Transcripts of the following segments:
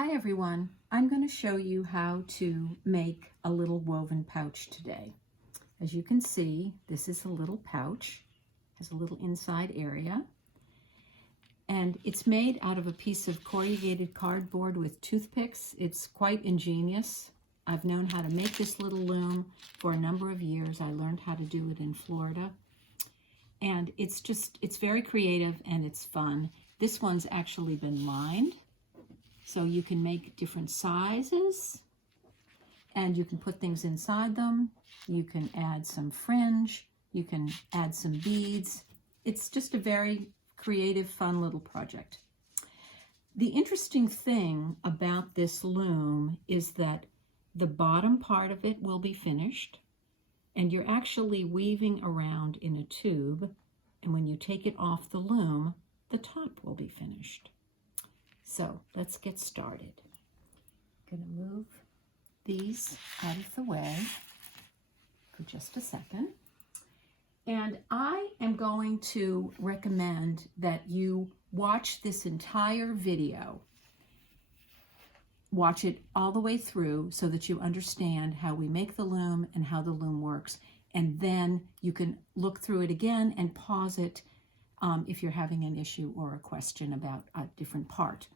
Hi everyone, I'm going to show you how to make a little woven pouch today. As you can see, this is a little pouch, has a little inside area, and it's made out of a piece of corrugated cardboard with toothpicks. It's quite ingenious. I've known how to make this little loom for a number of years. I learned how to do it in Florida, and it's very creative and it's fun. This one's actually been lined, so you can make different sizes and you can put things inside them. You can add some fringe, you can add some beads. It's just a very creative, fun little project. The interesting thing about this loom is that the bottom part of it will be finished, and you're actually weaving around in a tube, and when you take it off the loom, the top will be finished. So let's get started. I'm going to move these out of the way for just a second. And I am going to recommend that you watch this entire video. Watch it all the way through so that you understand how we make the loom and how the loom works. And then you can look through it again and pause it if you're having an issue or a question about a different part.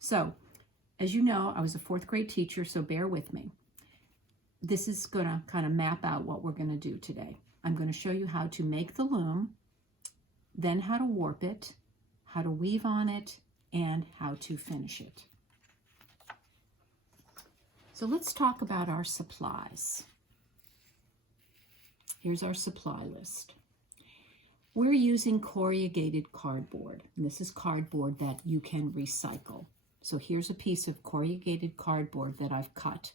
So, as you know, I was a 4th grade teacher, so bear with me. This is going to kind of map out what we're going to do today. I'm going to show you how to make the loom, then how to warp it, how to weave on it, and how to finish it. So let's talk about our supplies. Here's our supply list. We're using corrugated cardboard, and this is cardboard that you can recycle. So here's a piece of corrugated cardboard that I've cut.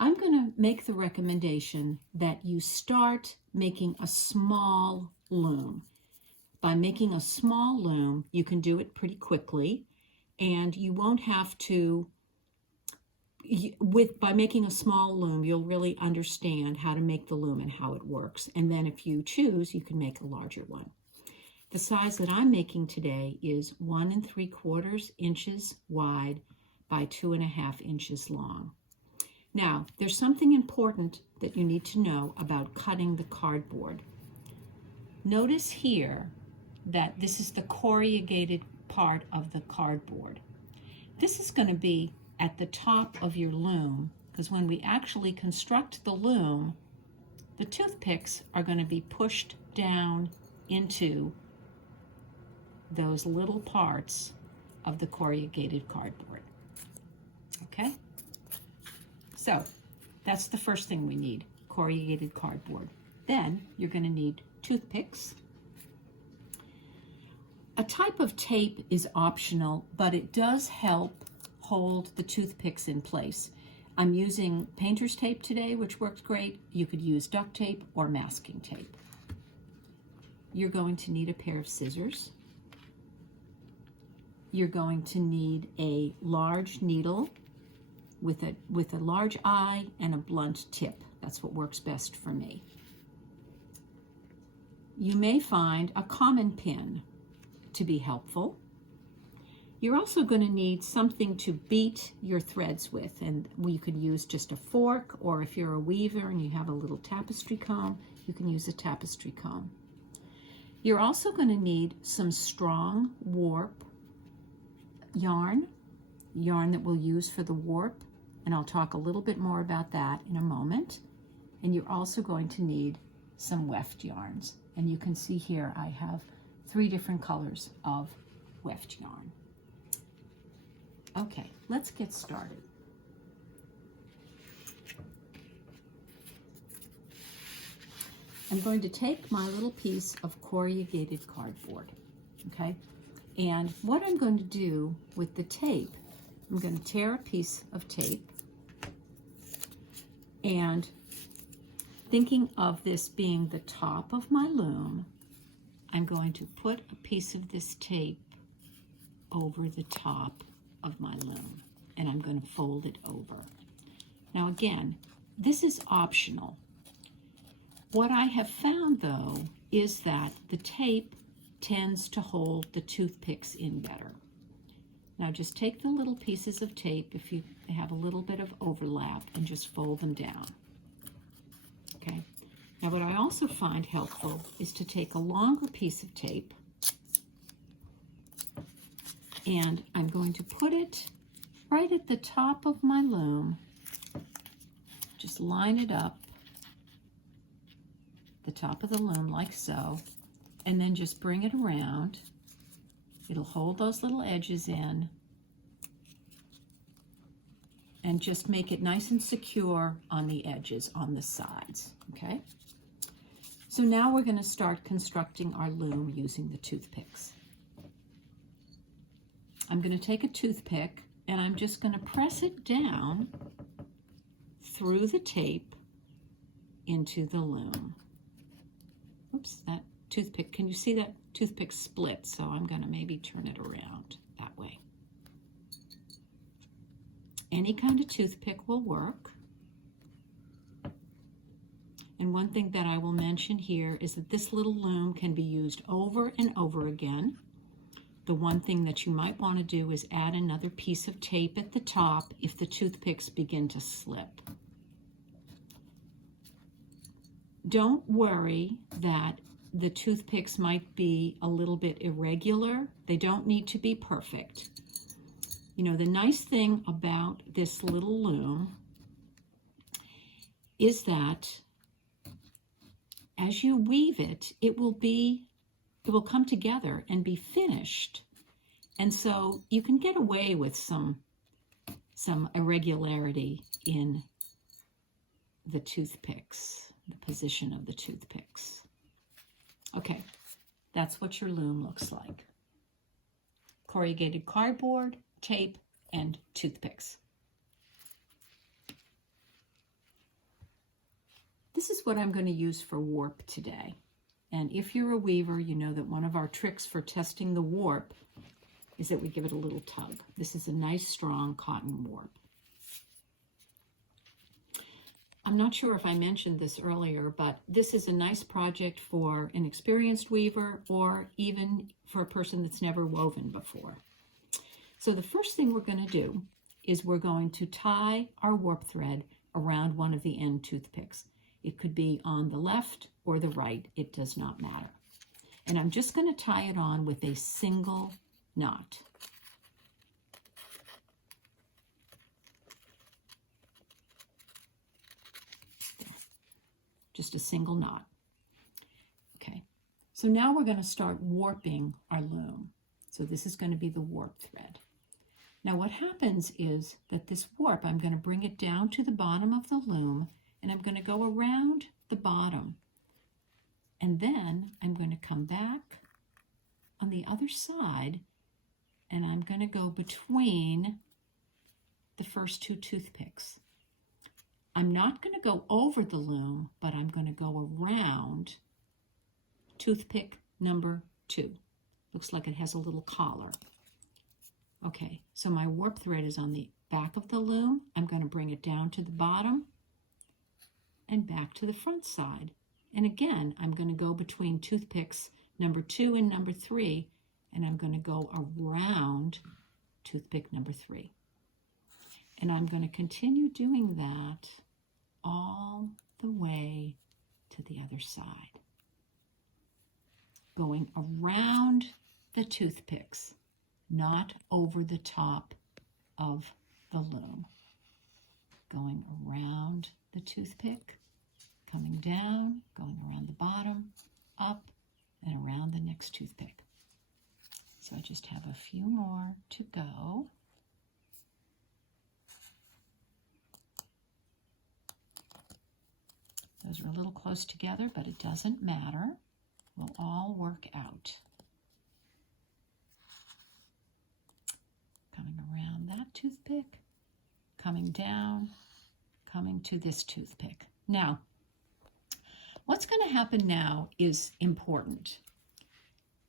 I'm going to make the recommendation that you start making a small loom. By making a small loom, you can do it pretty quickly, and you won't have to, by making a small loom, you'll really understand how to make the loom and how it works. And then if you choose, you can make a larger one. The size that I'm making today is 1 3/4 inches wide by 2.5 inches long. Now, there's something important that you need to know about cutting the cardboard. Notice here that this is the corrugated part of the cardboard. This is going to be at the top of your loom, because when we actually construct the loom, the toothpicks are going to be pushed down into those little parts of the corrugated cardboard. Okay? So that's the first thing we need, corrugated cardboard. Then you're going to need toothpicks. A type of tape is optional, but it does help hold the toothpicks in place. I'm using painter's tape today, which works great. You could use duct tape or masking tape. You're going to need a pair of scissors. You're going to need a large needle with a large eye and a blunt tip. That's what works best for me. You may find a common pin to be helpful. You're also going to need something to beat your threads with, and you could use just a fork, or if you're a weaver and you have a little tapestry comb, you can use a tapestry comb. You're also going to need some strong warp yarn that we'll use for the warp, and I'll talk a little bit more about that in a moment. And you're also going to need some weft yarns, and you can see here I have 3 different colors of weft yarn. Okay, let's get started. I'm going to take my little piece of corrugated cardboard, okay? And what I'm going to do with the tape, I'm going to tear a piece of tape, and thinking of this being the top of my loom, I'm going to put a piece of this tape over the top of my loom, and I'm going to fold it over. Now again, this is optional. What I have found though is that the tape tends to hold the toothpicks in better. Now just take the little pieces of tape, if you have a little bit of overlap, and just fold them down. Okay. Now what I also find helpful is to take a longer piece of tape, and I'm going to put it right at the top of my loom. Just line it up the top of the loom like so, and then just bring it around. It'll hold those little edges in, and just make it nice and secure on the edges, on the sides, okay? So now we're going to start constructing our loom using the toothpicks. I'm going to take a toothpick and I'm just going to press it down through the tape into the loom. Oops, that toothpick, can you see that toothpick split? So I'm going to maybe turn it around that way. Any kind of toothpick will work. And one thing that I will mention here is that this little loom can be used over and over again. The one thing that you might want to do is add another piece of tape at the top if the toothpicks begin to slip. Don't worry that the toothpicks might be a little bit irregular. They don't need to be perfect. You know, the nice thing about this little loom is that as you weave it, it will come together and be finished. And so you can get away with some irregularity in the toothpicks, the position of the toothpicks. Okay, that's what your loom looks like. Corrugated cardboard, tape, and toothpicks. This is what I'm going to use for warp today. And if you're a weaver, you know that one of our tricks for testing the warp is that we give it a little tug. This is a nice, strong cotton warp. I'm not sure if I mentioned this earlier, but this is a nice project for an experienced weaver or even for a person that's never woven before. So the first thing we're going to do is we're going to tie our warp thread around one of the end toothpicks. It could be on the left or the right, it does not matter. And I'm just going to tie it on with a single knot. Just a single knot. Okay, so now we're going to start warping our loom. So this is going to be the warp thread. Now what happens is that this warp, I'm going to bring it down to the bottom of the loom, and I'm going to go around the bottom. And then I'm going to come back on the other side, and I'm going to go between the first two toothpicks. I'm not going to go over the loom, but I'm going to go around toothpick number 2. Looks like it has a little collar. Okay, so my warp thread is on the back of the loom. I'm going to bring it down to the bottom and back to the front side. And again, I'm going to go between toothpicks number 2 and number 3, and I'm going to go around toothpick number 3. And I'm going to continue doing that all the way to the other side. Going around the toothpicks, not over the top of the loom. Going around the toothpick, coming down, going around the bottom, up, and around the next toothpick. So I just have a few more to go. Those are a little close together, but it doesn't matter. We'll all work out. Coming around that toothpick, coming down, coming to this toothpick. Now, what's going to happen now is important.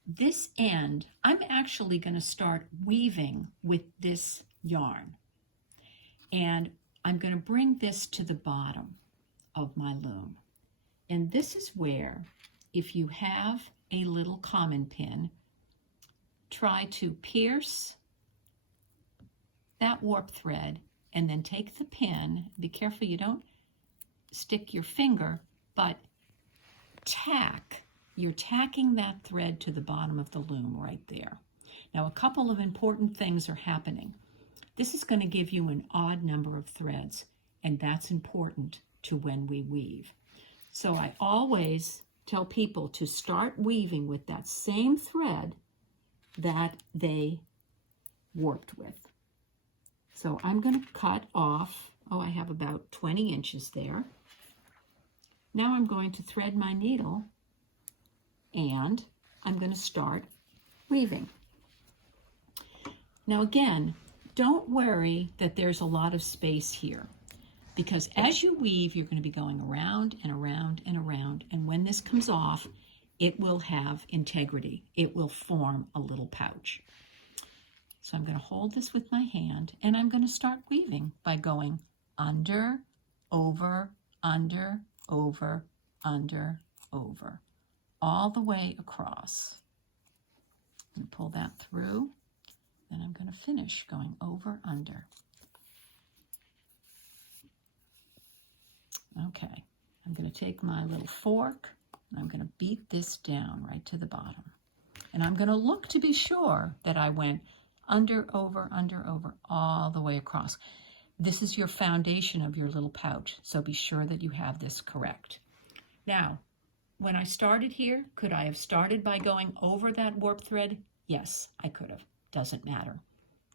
This end, I'm actually going to start weaving with this yarn. And I'm going to bring this to the bottom of my loom. And this is where, if you have a little common pin, try to pierce that warp thread and then take the pin. Be careful you don't stick your finger, but tack. You're tacking that thread to the bottom of the loom right there. Now, a couple of important things are happening. This is going to give you an odd number of threads, and that's important to when we weave. So I always tell people to start weaving with that same thread that they warped with. So I'm going to cut off, I have about 20 inches there. Now I'm going to thread my needle and I'm going to start weaving. Now again, don't worry that there's a lot of space here, because as you weave, you're going to be going around and around and around, and when this comes off, it will have integrity. It will form a little pouch. So I'm going to hold this with my hand, and I'm going to start weaving by going under, over, under, over, under, over, all the way across. I'm going to pull that through, then I'm going to finish going over, under. Okay, I'm going to take my little fork, and I'm going to beat this down right to the bottom. And I'm going to look to be sure that I went under, over, all the way across. This is your foundation of your little pouch, so be sure that you have this correct. Now, when I started here, could I have started by going over that warp thread? Yes, I could have. Doesn't matter.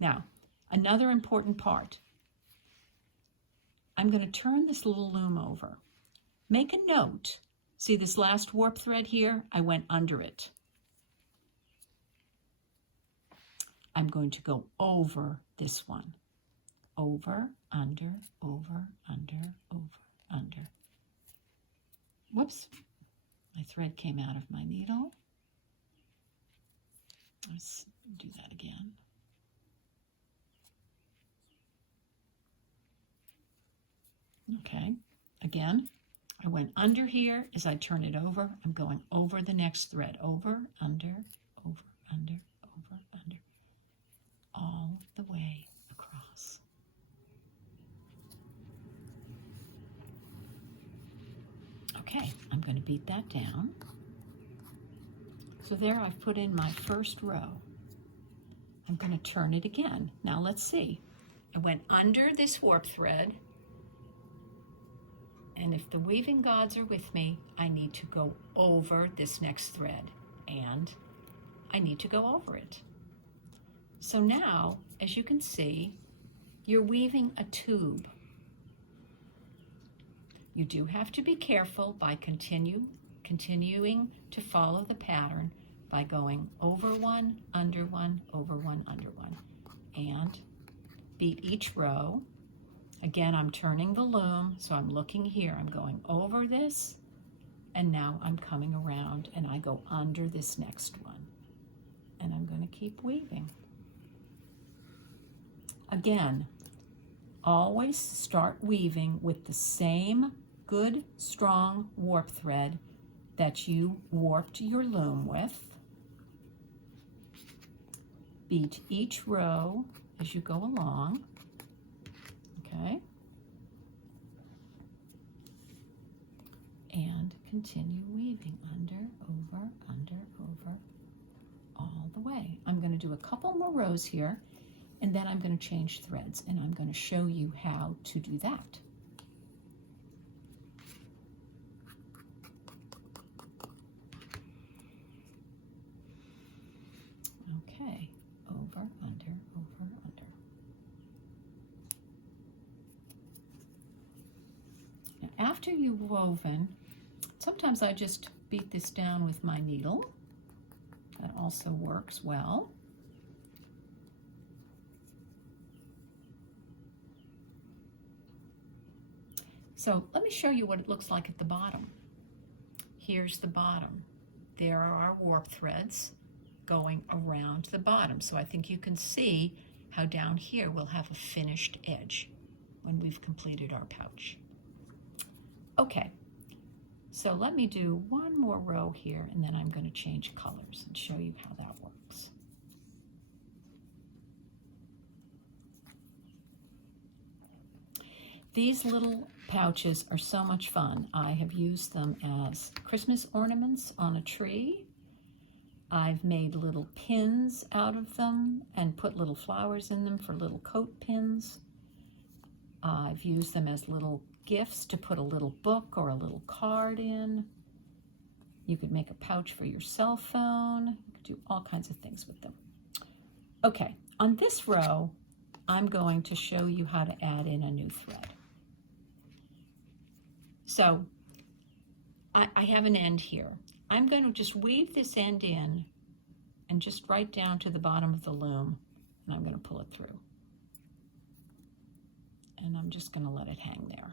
Now, another important part. I'm going to turn this little loom over. Make a note. See this last warp thread here? I went under it. I'm going to go over this one. Over, under, over, under, over, under. Whoops, my thread came out of my needle. Let's do that again. Okay, again, I went under here. As I turn it over, I'm going over the next thread. Over, under, over, under, over, under. All the way across. Okay, I'm going to beat that down. So there I've put in my first row. I'm going to turn it again. Now let's see. I went under this warp thread, and if the weaving gods are with me, I need to go over this next thread, and I need to go over it. So now, as you can see, you're weaving a tube. You do have to be careful by continuing to follow the pattern by going over one, under one, over one, under one, and beat each row. Again, I'm turning the loom, so I'm looking here. I'm going over this, and now I'm coming around, and I go under this next one, and I'm going to keep weaving. Again, always start weaving with the same good, strong warp thread that you warped your loom with. Beat each row as you go along, okay? And continue weaving under, over, all the way. I'm going to do a couple more rows here, and then I'm going to change threads, and I'm going to show you how to do that. Okay, over, under, over, under. Now, after you've woven, sometimes I just beat this down with my needle. That also works well. So let me show you what it looks like at the bottom. Here's the bottom. There are our warp threads going around the bottom. So I think you can see how down here we'll have a finished edge when we've completed our pouch. Okay, so let me do one more row here, and then I'm going to change colors and show you how that works. These little pouches are so much fun. I have used them as Christmas ornaments on a tree. I've made little pins out of them and put little flowers in them for little coat pins. I've used them as little gifts to put a little book or a little card in. You could make a pouch for your cell phone. You could do all kinds of things with them. Okay, on this row, I'm going to show you how to add in a new thread. So I have an end here. I'm going to just weave this end in and just right down to the bottom of the loom, and I'm going to pull it through. And I'm just going to let it hang there.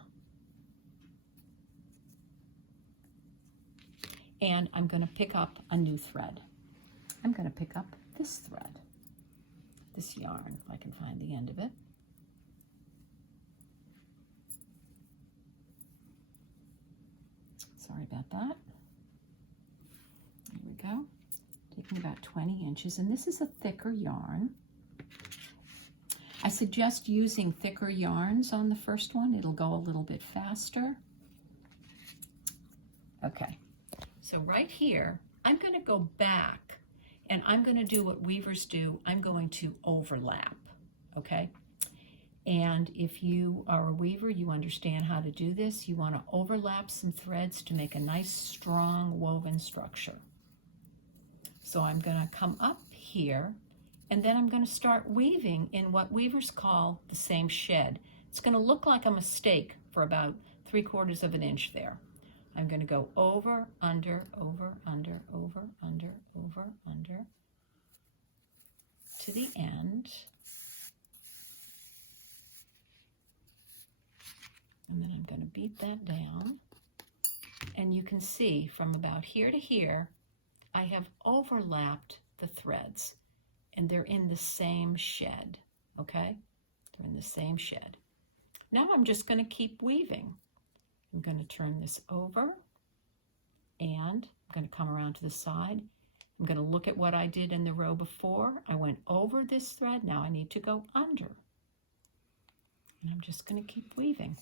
And I'm going to pick up a new thread. I'm going to pick up this thread, this yarn, if I can find the end of it. Sorry about that. There we go. Taking about 20 inches, and this is a thicker yarn. I suggest using thicker yarns on the first one. It'll go a little bit faster. Okay, so right here, I'm going to go back, and I'm going to do what weavers do. I'm going to overlap, okay? And if you are a weaver, you understand how to do this. You want to overlap some threads to make a nice, strong woven structure. So I'm going to come up here, and then I'm going to start weaving in what weavers call the same shed. It's going to look like a mistake for about 3/4 of an inch there. I'm going to go over, under, over, under, over, under, over, under, to the end. And then I'm going to beat that down. And you can see from about here to here, I have overlapped the threads, and they're in the same shed, okay? They're in the same shed. Now I'm just going to keep weaving. I'm going to turn this over, and I'm going to come around to the side. I'm going to look at what I did in the row before. I went over this thread. Now I need to go under. And I'm just going to keep weaving.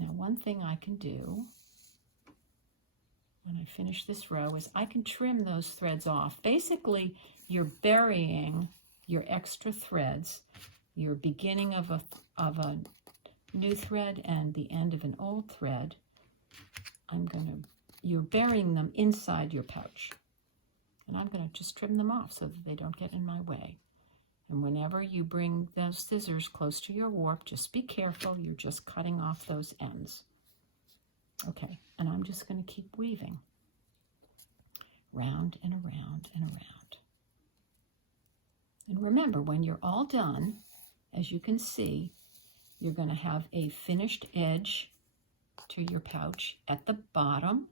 Now, one thing I can do when I finish this row is I can trim those threads off. Basically, you're burying your extra threads, your beginning of a new thread and the end of an old thread. You're burying them inside your pouch. And I'm going to just trim them off so that they don't get in my way. And whenever you bring those scissors close to your warp, just be careful. You're just cutting off those ends. Okay, and I'm just going to keep weaving. Round and around and around. And remember, when you're all done, as you can see, you're going to have a finished edge to your pouch at the bottom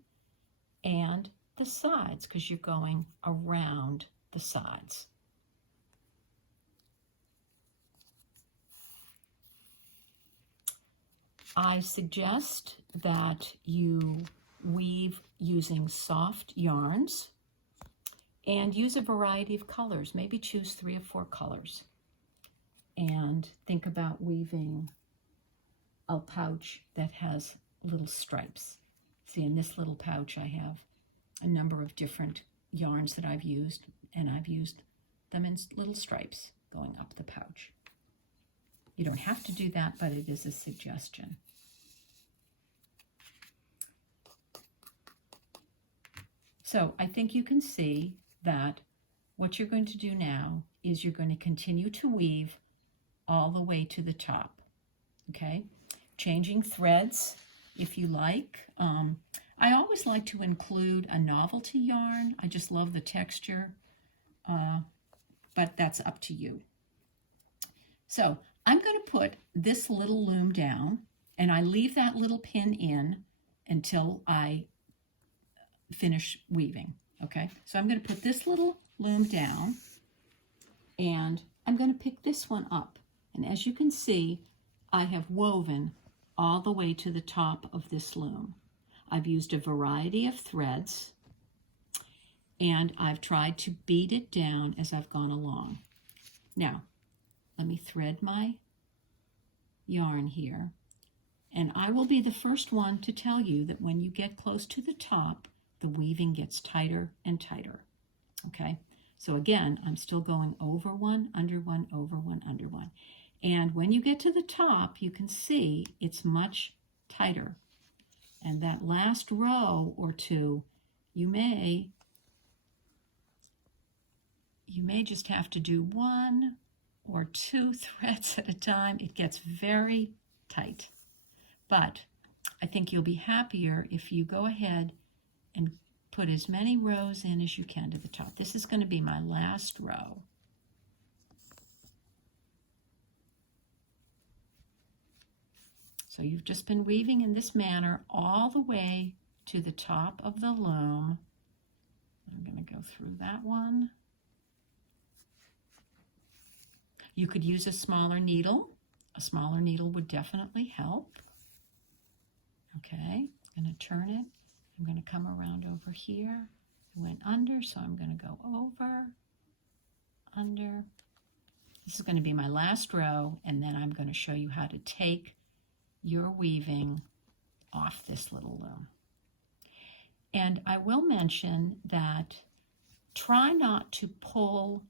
and the sides, because you're going around the sides. I suggest that you weave using soft yarns and use a variety of colors. Maybe choose 3 or 4 colors. And think about weaving a pouch that has little stripes. See, in this little pouch I have a number of different yarns that I've used, and I've used them in little stripes going up the pouch. You don't have to do that, but it is a suggestion. So I think you can see that what you're going to do now is you're going to continue to weave all the way to the top, okay? Changing threads if you like. I always like to include a novelty yarn. I just love the texture, but that's up to you. So I'm going to put this little loom down, and I leave that little pin in until I finish weaving, okay? So I'm going to put this little loom down, and I'm going to pick this one up. And as you can see, I have woven all the way to the top of this loom. I've used a variety of threads, and I've tried to beat it down as I've gone along. Now, let me thread my yarn here. And I will be the first one to tell you that when you get close to the top, the weaving gets tighter and tighter. Okay, so again, I'm still going over one, under one, over one, under one. And when you get to the top, you can see it's much tighter. And that last row or two, you may just have to do 1 or 2 threads at a time. It gets very tight. But I think you'll be happier if you go ahead and put as many rows in as you can to the top. This is going to be my last row. So you've just been weaving in this manner all the way to the top of the loom. I'm going to go through that one. You could use a smaller needle. A smaller needle would definitely help. Okay, I'm going to turn it. I'm going to come around over here. I went under, so I'm going to go over, under. This is going to be my last row, and then I'm going to show you how to take your weaving off this little loom. And I will mention that try not to pull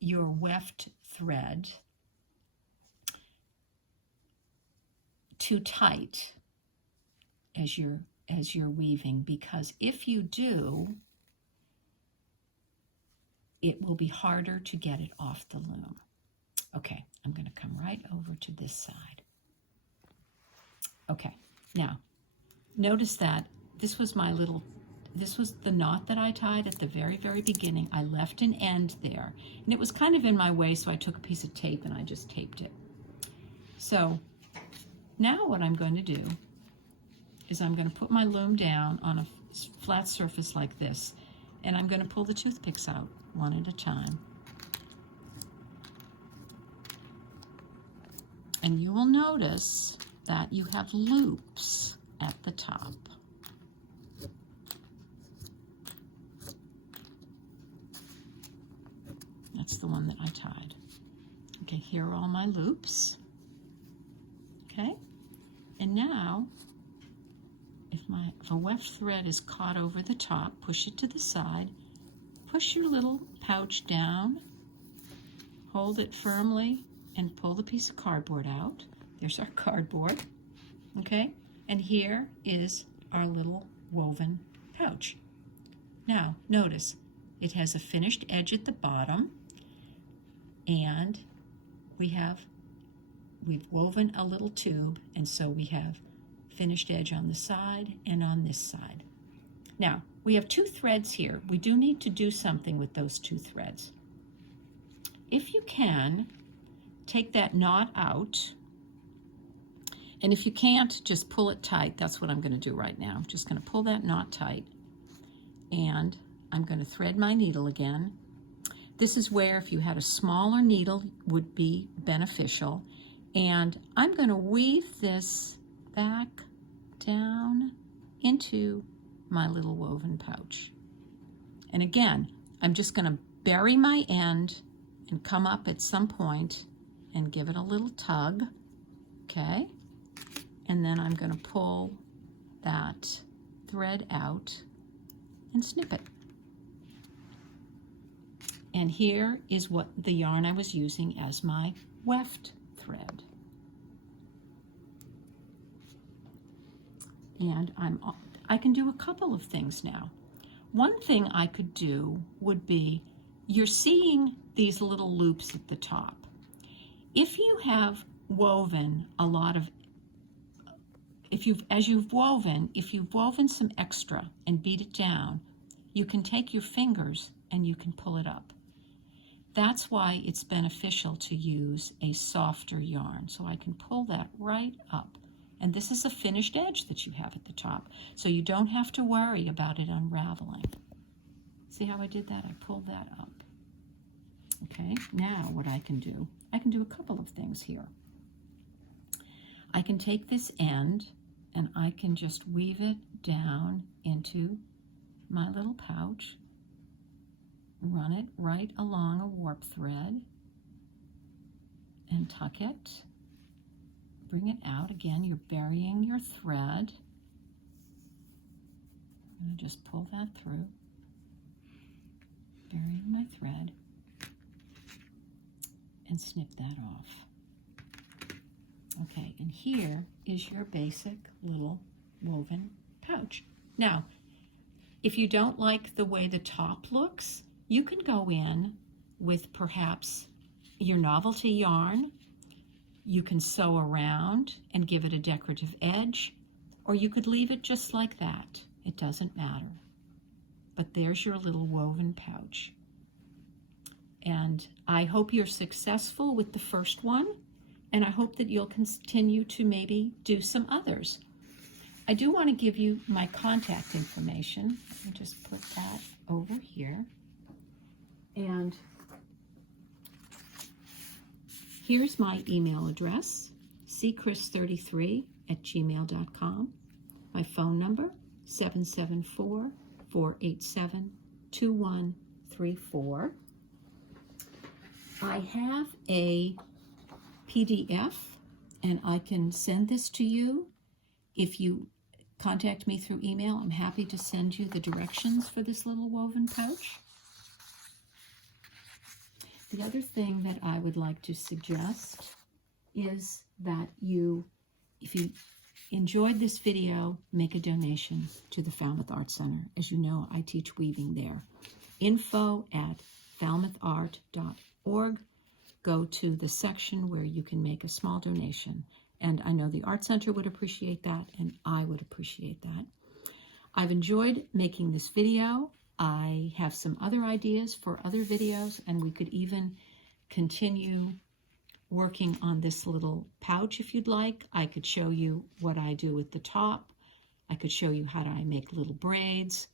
your weft thread too tight as you're weaving, because if you do, it will be harder to get it off the loom. Okay, I'm going to come right over to this side. Okay, now notice that this was the knot that I tied at the very, very beginning. I left an end there, and it was kind of in my way, so I took a piece of tape and I just taped it. So now what I'm going to do is I'm going to put my loom down on a flat surface like this, and I'm going to pull the toothpicks out one at a time. And you will notice that you have loops at the top. That's the one that I tied. Okay, here are all my loops. Okay, and now if a weft thread is caught over the top, push it to the side, push your little pouch down, hold it firmly, and pull the piece of cardboard out. There's our cardboard, okay? And here is our little woven pouch. Now, notice, it has a finished edge at the bottom, and we've woven a little tube, and so we have finished edge on the side and on this side. Now, we have 2 threads here. We do need to do something with those 2 threads. If you can, take that knot out, and if you can't, just pull it tight. That's what I'm going to do right now. I'm just going to pull that knot tight, and I'm going to thread my needle again. This is where, if you had a smaller needle, would be beneficial. And I'm going to weave this back down into my little woven pouch. And again, I'm just going to bury my end and come up at some point and give it a little tug, okay? And then I'm going to pull that thread out and snip it. And here is what the yarn I was using as my weft thread. And I can do a couple of things now. One thing I could do would be, you're seeing these little loops at the top. If you have woven a lot of, if you've woven some extra and beat it down, you can take your fingers and you can pull it up. That's why it's beneficial to use a softer yarn. So I can pull that right up. And this is a finished edge that you have at the top, so you don't have to worry about it unraveling. See how I did that? I pulled that up. Okay, now what I can do a couple of things here. I can take this end and I can just weave it down into my little pouch, run it right along a warp thread, and tuck it bring it out. Again, you're burying your thread. I'm going to just pull that through. Burying my thread. And snip that off. Okay, and here is your basic little woven pouch. Now, if you don't like the way the top looks, you can go in with perhaps your novelty yarn. You can sew around and give it a decorative edge, or you could leave it just like that. It doesn't matter. But there's your little woven pouch. And I hope you're successful with the first one, and I hope that you'll continue to maybe do some others. I do want to give you my contact information. Let me just put that over here. And here's my email address, ccris33@gmail.com. My phone number, 774-487-2134. I have a PDF, and I can send this to you. If you contact me through email, I'm happy to send you the directions for this little woven pouch. The other thing that I would like to suggest is that if you enjoyed this video, make a donation to the Falmouth Art Center. As you know, I teach weaving there. info@falmouthart.org. Go to the section where you can make a small donation. And I know the Art Center would appreciate that, and I would appreciate that. I've enjoyed making this video. I have some other ideas for other videos, and we could even continue working on this little pouch if you'd like. I could show you what I do with the top. I could show you how I make little braids,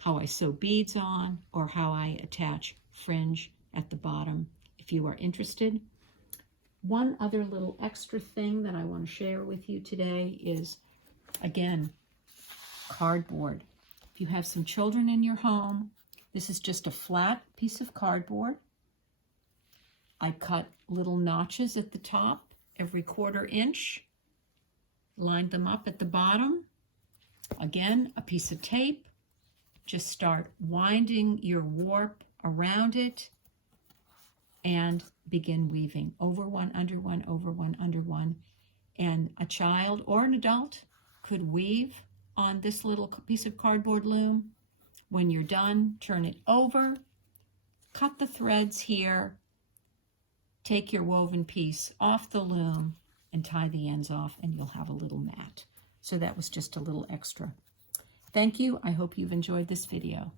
how I sew beads on, or how I attach fringe at the bottom if you are interested. One other little extra thing that I want to share with you today is, again, cardboard. If you have some children in your home, this is just a flat piece of cardboard. I cut little notches at the top every 1/4 inch, lined them up at the bottom. Again, a piece of tape. Just start winding your warp around it and begin weaving over one, under one, over one, under one. And a child or an adult could weave on this little piece of cardboard loom. When you're done, turn it over, cut the threads here, take your woven piece off the loom and tie the ends off, and you'll have a little mat. So that was just a little extra. Thank you. I hope you've enjoyed this video.